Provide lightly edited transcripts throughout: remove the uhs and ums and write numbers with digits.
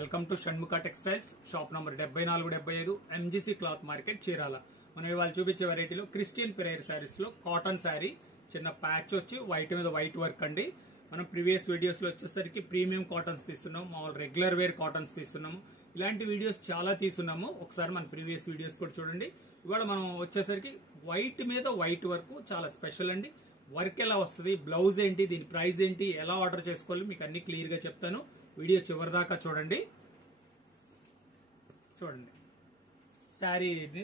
Welcome to Shanmukha textiles shop number 7475 MGC cloth market Chirala. మనం ఇవాళ చూపించే వెరైటీలో క్రిస్టియన్ పెరేర్ శారీస్ లో కాటన్ శారీ చిన్న ప్యాచ్ వచ్చి వైట్ మీద వైట్ వర్క్ అండి. మనం ప్రీవియస్ వీడియోస్ లో వచ్చేసరికి ప్రీమియం కాటన్స్ తీస్తున్నాం, మామూలు రెగ్యులర్ వేర్ కాటన్స్ తీస్తున్నాము. ఇలాంటి వీడియోస్ చాలా తీస్తున్నాము, ఒకసారి మన ప్రీవియస్ వీడియోస్ కూడా చూడండి. ఇవాళ మనం వచ్చేసరికి వైట్ మీద వైట్ వర్క్ చాలా స్పెషల్ అండి. వర్క్ ఎలా వస్తుంది, బ్లౌజ్ ఏంటి, దీని ప్రైస్ ఏంటి, ఎలా ఆర్డర్ చేసుకోవాలి మీకు అన్ని క్లియర్ గా చెప్తాను. వీడియో చివరి దాకా చూడండి. శారీ ఇది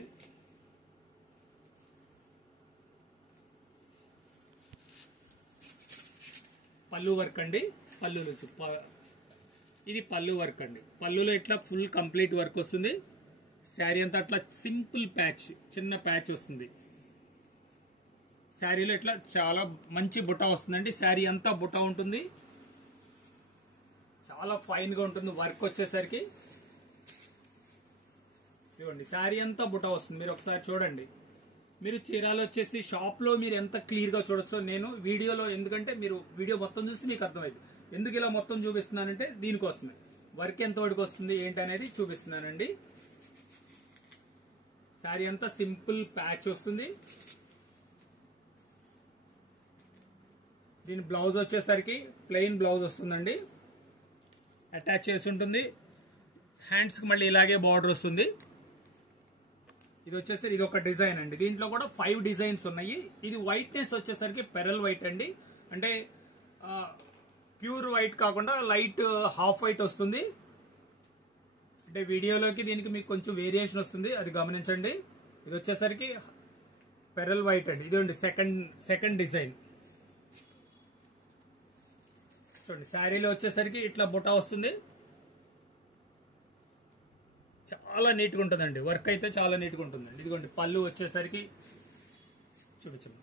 పళ్ళు వర్క్ అండి. పళ్ళులో ఇది పళ్ళు వర్క్ అండి. పళ్ళులో ఇట్లా ఫుల్ కంప్లీట్ వర్క్ వస్తుంది. శారీ అంతా అట్లా సింపుల్ ప్యాచ్, చిన్న ప్యాచ్ వస్తుంది. శారీలో ఇట్లా చాలా మంచి బుట్ట వస్తుందండి. శారీ అంతా బుట్ట ఉంటుంది, చాలా ఫైన్ గా ఉంటుంది. వర్క్ వచ్చేసరికి ఇవ్వండి, శారీ అంతా బుట్ట వస్తుంది. మీరు ఒకసారి చూడండి. మీరు చీరాలు వచ్చేసి షాప్ లో మీరు ఎంత క్లియర్ గా చూడొచ్చో నేను వీడియోలో, ఎందుకంటే మీరు వీడియో మొత్తం చూసి మీకు అర్థమైంది. ఎందుకు ఇలా మొత్తం చూపిస్తున్నానంటే దీనికోసమే, వర్క్ ఎంత వరకు వస్తుంది ఏంటి అనేది చూపిస్తున్నానండి. శారీ అంతా సింపుల్ ప్యాచ్ వస్తుంది. దీని బ్లౌజ్ వచ్చేసరికి ప్లెయిన్ బ్లౌజ్ వస్తుందండి, అటాచ్ చేసి ఉంటుంది. హ్యాండ్స్ కి మళ్ళీ ఇలాగే బార్డర్ వస్తుంది. ఇది వచ్చేసరికి ఇది ఒక డిజైన్ అండి. దీంట్లో కూడా 5 డిజైన్స్ ఉన్నాయి. ఇది వైట్నెస్ వచ్చేసరికి పెరల్ వైట్ అండి, అంటే ప్యూర్ వైట్ కాకుండా లైట్ హాఫ్ వైట్ వస్తుంది. అంటే వీడియోలోకి దీనికి మీకు కొంచెం వేరియేషన్ వస్తుంది, అది గమనించండి. ఇది వచ్చేసరికి పెరల్ వైట్ అండి. ఇదండి సెకండ్ డిజైన్. చూడండి, శారీలో వచ్చేసరికి ఇట్లా బుటా వస్తుంది. చాలా నీట్ గా ఉంటుందండి, వర్క్ అయితే చాలా నీట్ గా ఉంటుందండి. ఇదిగోండి, పళ్ళు వచ్చేసరికి చూపించండి.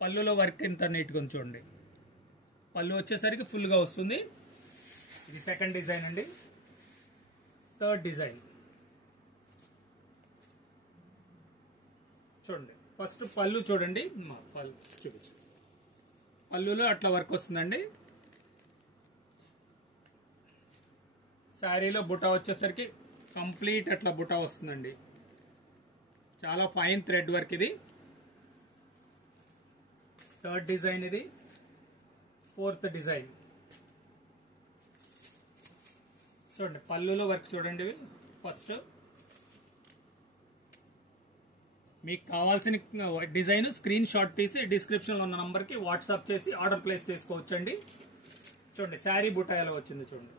పళ్ళులో వర్క్ ఎంత నీట్ గా ఉంది చూడండి. పళ్ళు వచ్చేసరికి ఫుల్ గా వస్తుంది. ఇది సెకండ్ డిజైన్ అండి. థర్డ్ డిజైన్ చూడండి. ఫస్ట్ పళ్ళు చూడండి, పళ్ళు చూపించండి. పళ్ళులో అట్లా వర్క్ వస్తుందండి. శారీలో బుటా వచ్చేసరికి కంప్లీట్ అట్లా బుటా వస్తుందండి. చాలా ఫైన్ థ్రెడ్ వర్క్ ఇది. థర్డ్ డిజైన్ ఇది. ఫోర్త్ డిజైన్ చూడండి. పళ్ళులో వర్క్ చూడండి. ఫస్ట్ మీకు కావాల్సిన డిజైన్ స్క్రీన్ షాట్ తీసి డిస్క్రిప్షన్ లో ఉన్న నంబర్ కి వాట్సాప్ చేసి ఆర్డర్ ప్లేస్ చేసుకోవచ్చండి. చూడండి, శారీ బుటా ఎలా వచ్చిందో చూడండి,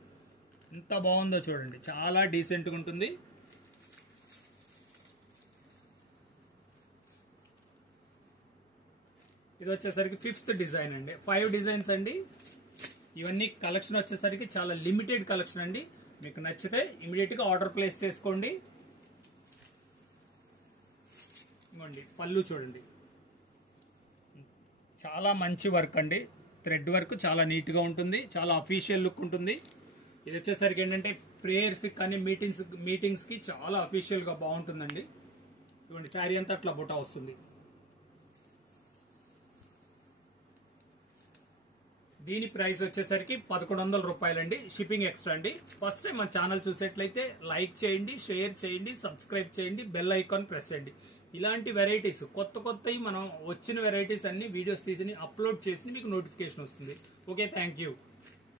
ఎంత బాగుందో చూడండి. చాలా డీసెంట్ గా ఉంటుంది. ఇది వచ్చేసరికి 5th డిజైన్ అండి. 5 డిజైన్స్ అండి. ఇవన్నీ కలెక్షన్ వచ్చేసరికి చాలా లిమిటెడ్ కలెక్షన్ అండి. మీకు నచ్చితే ఇమీడియట్ గా ఆర్డర్ ప్లేస్ చేసుకోండి. ఇవ్వండి, పళ్ళు చూడండి, చాలా మంచి వర్క్ అండి. థ్రెడ్ వర్క్ చాలా నీట్ గా ఉంటుంది, చాలా అఫీషియల్ లుక్ ఉంటుంది. ఇది వచ్చేసరికి ఏంటంటే ప్రేయర్స్ కానీ మీటింగ్స్ కి చాలా అఫీషియల్ గా బాగుంటుందండి. ఇవ్వండి, శారీ అంతా అట్లా బుటా వస్తుంది. దీని ప్రైస్ వచ్చేసరికి 1100 రూపాయలండి, షిప్పింగ్ ఎక్స్ట్రా అండి. ఫస్ట్ టైం మన ఛానల్ చూసేట్లయితే లైక్ చేయండి, షేర్ చేయండి, సబ్స్క్రైబ్ చేయండి, బెల్ ఐకాన్ ప్రెస్ చేయండి. ఇలాంటి వెరైటీస్ కొత్తవి మనం వచ్చిన వెరైటీస్ అన్ని వీడియోస్ తీసి అప్లోడ్ చేసి మీకు నోటిఫికేషన్ వస్తుంది. Okay, thank you.